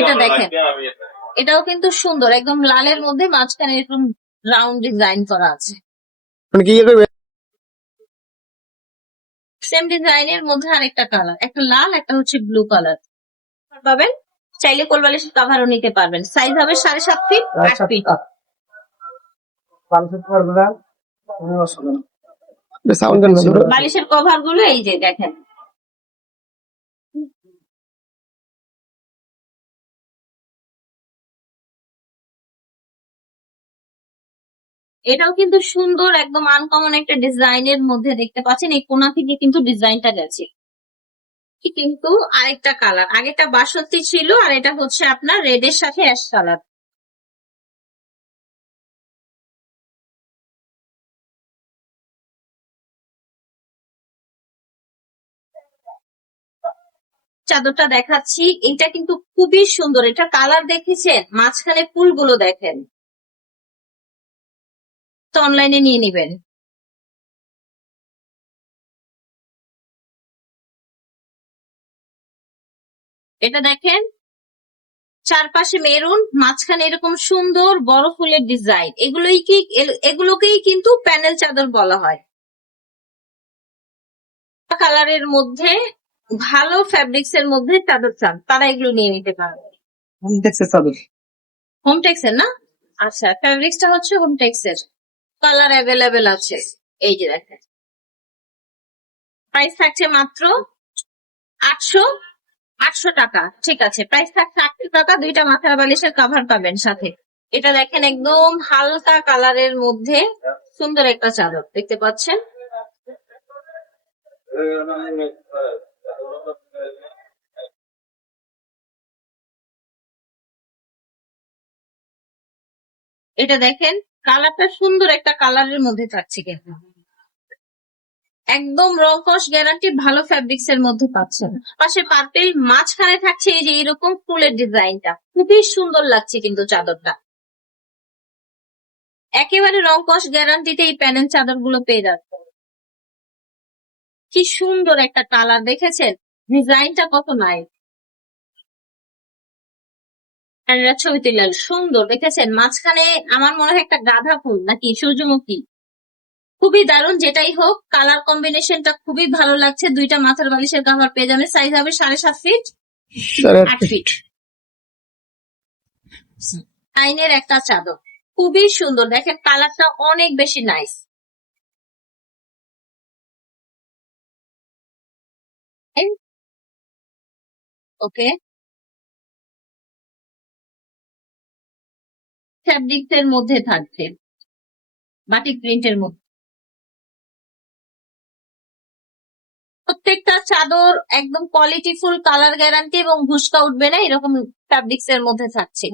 এটা দেখেন, এটাও কিন্তু সুন্দর, একদম লালের মধ্যে মাঝখানে এরকম রাউন্ড ডিজাইন করা আছে। মানে কি ইয়ে করবে? সেম ডিজাইনের মধ্যে আরেকটা কালার, একটা লাল, একটা হচ্ছে ব্লু কালার পাবেন। চাইলে কোল বালিশ কভারও নিতে পারবেন। সাইজ হবে 7.5 ফিট 8 ফিট। সাউন্ড দেন না। বালিশের কভার গুলো এই যে দেখেন, এটাও কিন্তু সুন্দর, একদম আনকমন একটা ডিজাইনের মধ্যে দেখতে পাচ্ছেন। এই কোনা থেকে কিন্তু ডিজাইনটা গেছে। কিন্তু আরেকটা কালার, আগেটা বাসন্তী ছিল আর এটা হচ্ছে আপনার রেডের সাথে অ্যাশ কালার। চাদরটা দেখাচ্ছি, এটা কিন্তু খুবই সুন্দর। এটা কালার দেখেছেন, মাঝখানে ফুলগুলো দেখেন, তো অনলাইনে নিয়ে নিবেন। এটা দেখেন, চারপাশে মেরুন, মাঝখানে এরকম সুন্দর বড় ফুলের ডিজাইন। এগুলোকেই কিন্তু প্যানেল চাদর বলা হয়। কালারের মধ্যে ভালো ফ্যাব্রিক্স এর মধ্যে চাদর চান, তারা এগুলো নিয়ে নিতে পারবে। হোমটেক্স এর না? আচ্ছা, ফ্যাব্রিক্সটা হচ্ছে হোমটেক্স এর। কালার অ্যাভেলেবেল আছে, এই যে দেখেন। প্রাইস থাকছে মাত্র 800 টাকা। ঠিক আছে, প্রাইস থাকছে 800 টাকা। দুইটা মাথার বালিশের কভার পাবেন সাথে। এটা দেখেন, একদম হালকা কালারের মধ্যে সুন্দর একটা চাদর দেখতে পাচ্ছেন। এটা দেখেন, কালারটা সুন্দর একটা কালারের মধ্যে থাকছে কিন্তু একদম রং কস গ্যারান্টি, ভালো ফ্যাব্রিক্স এর মধ্যে পাচ্ছেন। পাশে পার্পেল, মাঝখানে থাকছে এই যে এরকম ফুলের ডিজাইনটা, খুবই সুন্দর লাগছে কিন্তু চাদরটা। একেবারে রং কস গ্যারান্টিতে এই প্যানেল চাদর গুলো পেয়ে যাচ্ছে। কি সুন্দর একটা কালার দেখেছেন, ডিজাইনটা কত নাই। ছবিতে লাল সুন্দর দেখেছেন, মাঝখানে আমার মনে হয় একটা গাঁদা ফুল নাকি সূর্যমুখী, খুবই দারুণ। যেটাই হোক, কালার কম্বিনেশনটা খুবই ভালো লাগছে। দুইটা মাথার বালিশের কভার পেয়ে যাবে। সাইজ হবে 7.5 ফিট 8 ফিট। লাইনের একটা চাদর, খুবই সুন্দর। দেখেন কালারটা অনেক বেশি নাইস। ওকে, ফ্যাব্রিক্স এর মধ্যে থাকছে, বাটিক প্রিন্টের মধ্যে। প্রত্যেকটা চাদর একদম কোয়ালিটি ফুল, কালার গ্যারান্টি এবং ঘুষকা উঠবে না, এরকম ফ্যাব্রিক্স এর মধ্যে থাকছে।